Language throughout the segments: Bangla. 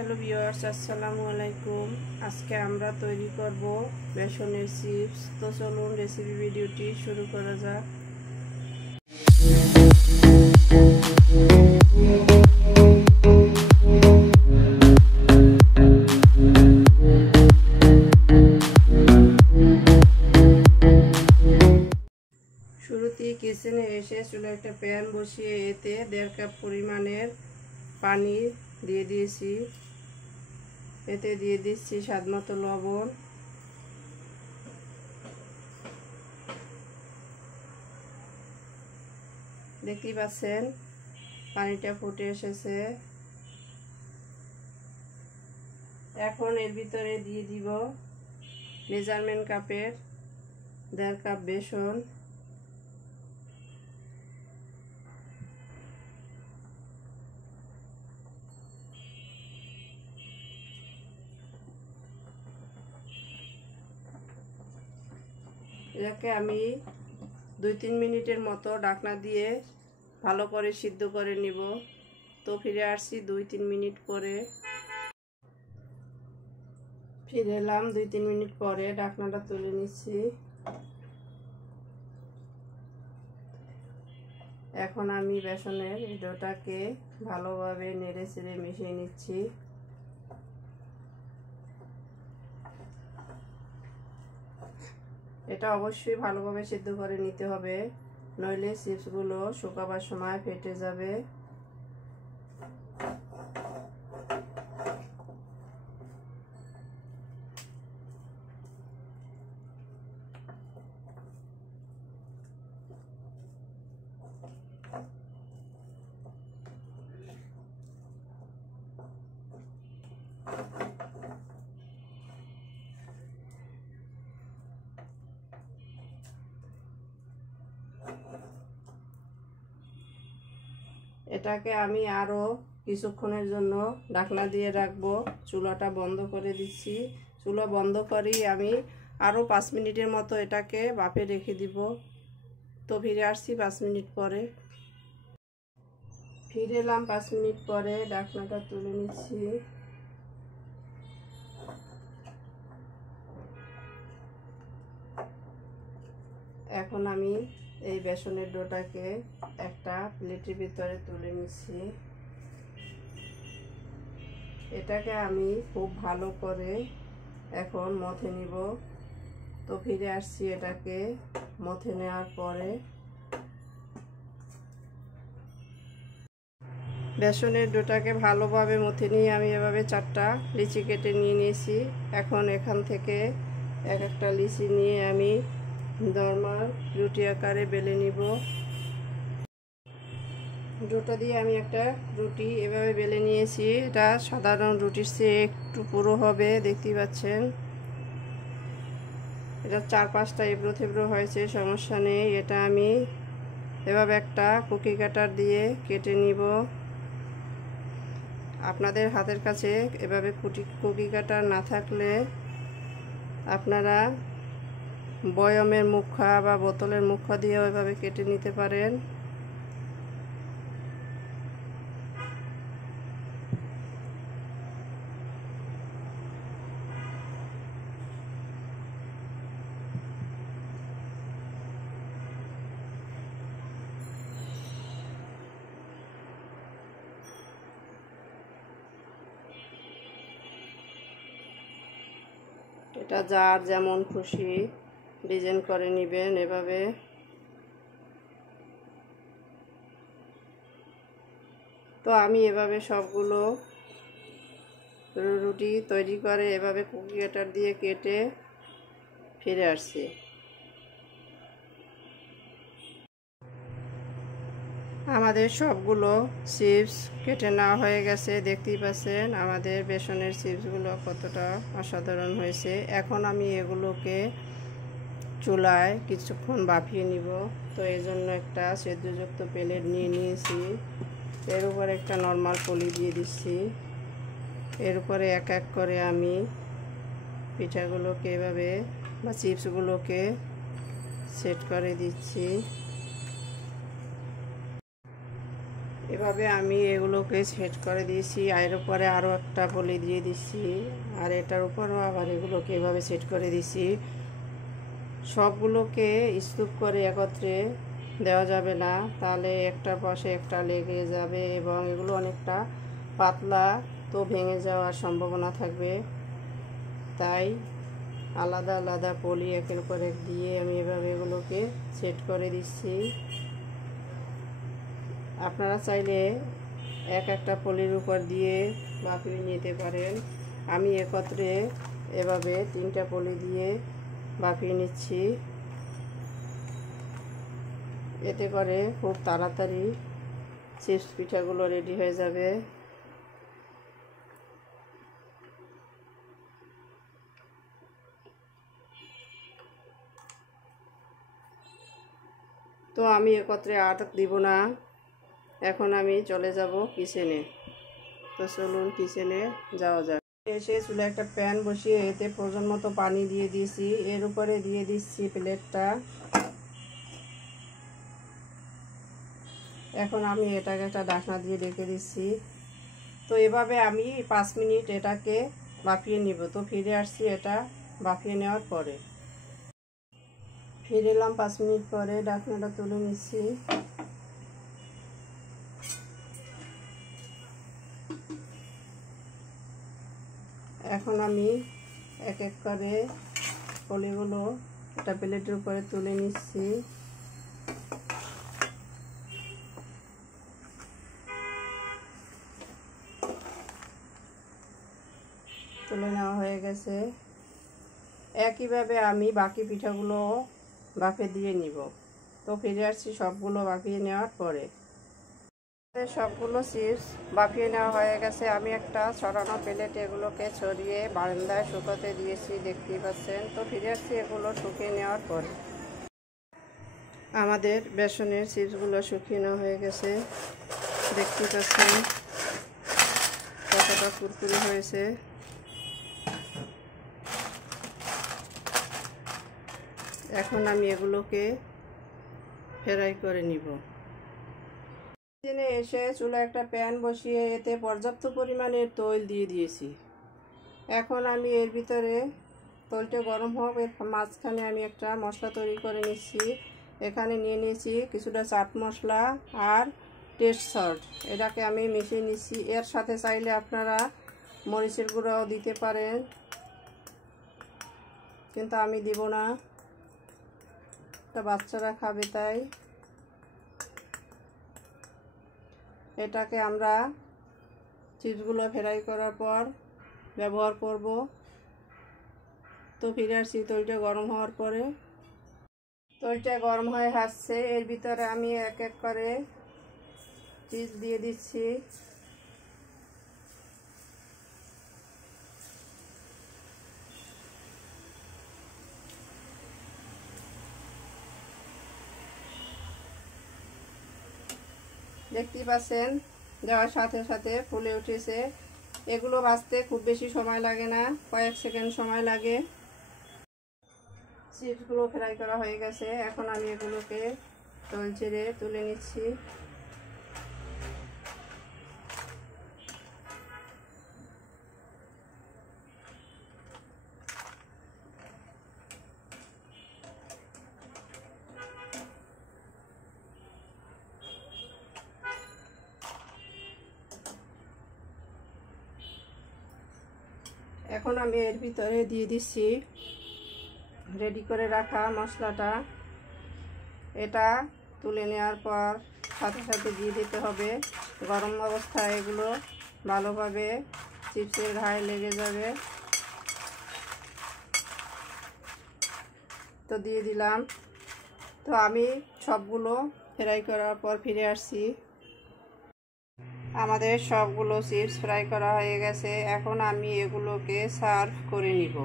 হ্যালো ভিউয়ার্স, আসসালামু আলাইকুম। আজকে আমরা তৈরি করব বেসনের চিপস। তো চলুন রেসিপি ভিডিওটি শুরু করা যাক। শুরুতেই কিচেনে এসে চুলায় একটা প্যান বসিয়ে এতে 1.5 কাপ পরিমাণের পানি দিয়ে দিয়েছি। এতে দিয়ে দিচ্ছি স্বাদমতো লবণ, দেখতেই পাচ্ছেন পানিটা ফুটে এসেছে। এখন এর ভিতরে দিয়ে দিব মেজারমেন্ট কাপের 1.5 কাপ বেসন, এটাকে আমি 2-3 মিনিটের মতো ঢাকনা দিয়ে ভালো করে সিদ্ধ করে নিব। তো ফিরে আসছি 2-3 মিনিট পরে। ফিরে এলাম 2-3 মিনিট পরে, ঢাকনাটা তুলে নিচ্ছি। এখন আমি বেসনের ডোটাকে ভালোভাবে নেড়ে চেড়ে মিশিয়ে নিচ্ছি। এটা অবশ্যই ভালোভাবে সিদ্ধ করে নিতে হবে, নইলে চিপসগুলো শুকাবার সময় ফেটে যাবে। এটাকে আমি আরো কিছুক্ষণের জন্য ঢাকনা দিয়ে রাখবো। চুলাটা বন্ধ করে দিচ্ছি। চুলা বন্ধ করেই আমি আরো 5 মিনিটের মতো এটাকে ভাপে রেখে দিব। তো ফিরে আসছি 5 মিনিট পরে। ফিরে এলাম 5 মিনিট পরে, ঢাকনাটা তুলে নিচ্ছি। এখন আমি এই বেসনের ডোটাকে একটা প্লেটের ভিতরে তুলে নিচ্ছি। এটাকে আমি খুব ভালো করে এখন মথে নিব। তো ফিরে আসছি এটাকে মথে নেওয়ার পরে। বেসনের ডোটাকে ভালোভাবে মথে নিয়ে আমি এভাবে 4টা লিচি কেটে নিয়ে নিয়েছি। এখন এখান থেকে এক একটা লিচি নিয়ে আমি নরমাল রুটি আকারে বেলে নিব। ডোটা দিয়ে আমি একটা রুটি এভাবে বেলে নিয়েছি। এটা সাধারণ রুটির চেয়ে একটু পুরো হবে, দেখতেই পাচ্ছেন। এটা 4-5টা এবড়ো থেবড়ো হয়েছে, সমস্যা নেই। এটা আমি এভাবে একটা কুকি কাটার দিয়ে কেটে নিব। আপনাদের হাতের কাছে এভাবে কুকি কাটার না থাকলে আপনারা বয়মের মুখা বা বোতলের মুখা দিয়েও এভাবে কেটে নিতে পারেন। এটা যার যেমন খুশি ডিজাইন করে নেবেন এভাবে। তো আমি এভাবে সবগুলো রুটি তৈরি করে এভাবে কুকি কাটার দিয়ে কেটে ফিরে আসছি। আমাদের সবগুলো চিপস কেটে নেওয়া হয়ে গেছে, দেখতেই পাচ্ছেন আমাদের বেসনের চিপসগুলো কতটা অসাধারণ হয়েছে। এখন আমি এগুলোকে চুলায় কিছুক্ষণ ভাপিয়ে নিব। তো এই জন্য একটা সেদ্ধযুক্ত প্লেট নিয়ে নিয়েছি। এর উপরে একটা নর্মাল পলি দিয়ে দিচ্ছি। এর উপরে এক এক করে আমি পিঠাগুলোকে এভাবে বা চিপসগুলোকে সেট করে দিচ্ছি। এভাবে আমি এগুলোকে সেট করে দিয়েছি। এর উপরে আরও একটা পলি দিয়ে দিচ্ছি, আর এটার উপরেও আবার এগুলোকে এভাবে সেট করে দিছি। সবগুলোকে স্তূপ করে একত্রে দেওয়া যাবে না, তাহলে একটার পাশে একটা লেগে যাবে এবং এগুলো অনেকটা পাতলা, তো ভেঙে যাওয়ার সম্ভাবনা থাকবে। তাই আলাদা আলাদা পলি একের উপর এক দিয়ে আমি এভাবে এগুলোকে সেট করে দিচ্ছি। আপনারা চাইলে এক একটা পলির উপর দিয়ে বাপিয়ে নিতে পারেন। আমি একত্রে এভাবে 3টা পলি দিয়ে বাপিয়ে নিচ্ছি। এতে করে খুব তাড়াতাড়ি চিপস পিঠাগুলো রেডি হয়ে যাবে। তো আমি একত্রে আর দিব না, এখন আমি চলে যাব কিচেনে। তো চলুন কিচেনে যাওয়া যাক। এসে চুলে একটা প্যান বসিয়ে এতে প্রয়োজন মতো পানি দিয়ে দিয়েছি। এর উপরে দিয়ে দিচ্ছি প্লেটটা। এখন আমি এটাকে একটা ঢাকনা দিয়ে ঢেকে দিচ্ছি। তো এভাবে আমি 5 মিনিট এটাকে বাফিয়ে নিব। তো ফিরে আসছি এটা বাফিয়ে নেওয়ার পরে। ফিরে এলাম 5 মিনিট পরে, ঢাকনাটা তুলে নিচ্ছি। এখন আমি এক এক করে পলিগুলো একটা প্লেটের উপরে তুলে নিচ্ছি। তুলে নেওয়া হয়ে গেছে। একইভাবে আমি বাকি পিঠাগুলো বাফে দিয়ে নিব। তো ফিরে আসছি সবগুলো বাফিয়ে নেওয়ার পরে। সবগুলো চিপস বাফিয়ে নেওয়া হয়ে গেছে। আমি একটা ছড়ানো প্লেটে এগুলোকে ছড়িয়ে বারান্দায় শুকাতে দিয়েছি, দেখতেই পাচ্ছেন। তো ফিরে আসছি এগুলো শুকিয়ে নেওয়ার পরে। আমাদের বেসনের চিপসগুলো শুকিয়ে নেওয়া হয়ে গেছে, দেখতেই পাচ্ছেন কতটা কুরকুরে হয়েছে। এখন আমি এগুলোকে ফ্রাই করে নিব। কিচেনে এসে চুলায় একটা প্যান বসিয়ে এতে পর্যাপ্ত পরিমাণে তৈল দিয়ে দিয়েছি। এখন আমি এর ভিতরে তৈলটা গরম হোক, এর মাঝখানে আমি একটা মশলা তৈরি করে নিচ্ছি। এখানে নিয়ে নিয়েছি কিছুটা চাট মশলা আর টেস্ট সল্ট, এটাকে আমি মিশিয়ে নিচ্ছি। এর সাথে চাইলে আপনারা মরিচের গুঁড়াও দিতে পারেন, কিন্তু আমি দিব না, বাচ্চারা খাবে তাই। এটাকে আমরা চিপসগুলো ফ্রাই করার পর ব্যবহার করব। তো ফিরে আসছি তৈলটা গরম হওয়ার পরে। তৈলটা গরম হয়ে আসছে, এর ভিতরে আমি এক এক করে চিপস দিয়ে দিচ্ছি। দেখতেই পাচ্ছেন দেওয়ার সাথে সাথে ফুলে উঠেছে। এগুলো ভাজতে খুব বেশি সময় লাগে না, কয়েক সেকেন্ড সময় লাগে। চিপসগুলো ফ্রাই করা হয়ে গেছে। এখন আমি এগুলোকে তৈল ছেড়ে তুলে নিচ্ছি। এখন আমি এর ভিতরে দিয়ে দিচ্ছি রেডি করে রাখা মশলাটা। এটা তুলে নেওয়ার পর সাথে সাথে দিয়ে দিতে হবে। গরম অবস্থায় এগুলো ভালোভাবে চিপসের গায়ে লেগে যাবে। তো দিয়ে দিলাম। তো আমি সবগুলো ফ্রাই করার পর ফিরে আসছি। আমাদের সবগুলো চিপস ফ্রাই করা হয়ে গেছে। এখন আমি এগুলোকে সার্ভ করে নিব।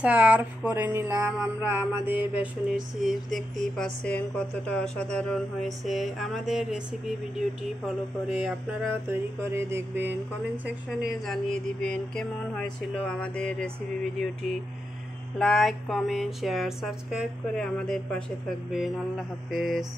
সার্ভ করে নিলাম আমরা আমাদের বেসনের চিপস। দেখতেই পাচ্ছেন কতটা অসাধারণ হয়েছে। আমাদের রেসিপি ভিডিওটি ফলো করে আপনারা তৈরি করে দেখবেন, কমেন্ট সেকশনে জানিয়ে দিবেন কেমন হয়েছিল আমাদের রেসিপি ভিডিওটি। লাইক, কমেন্ট, শেয়ার, সাবস্ক্রাইব করে আমাদের পাশে থাকবেন। আল্লাহ হাফেজ।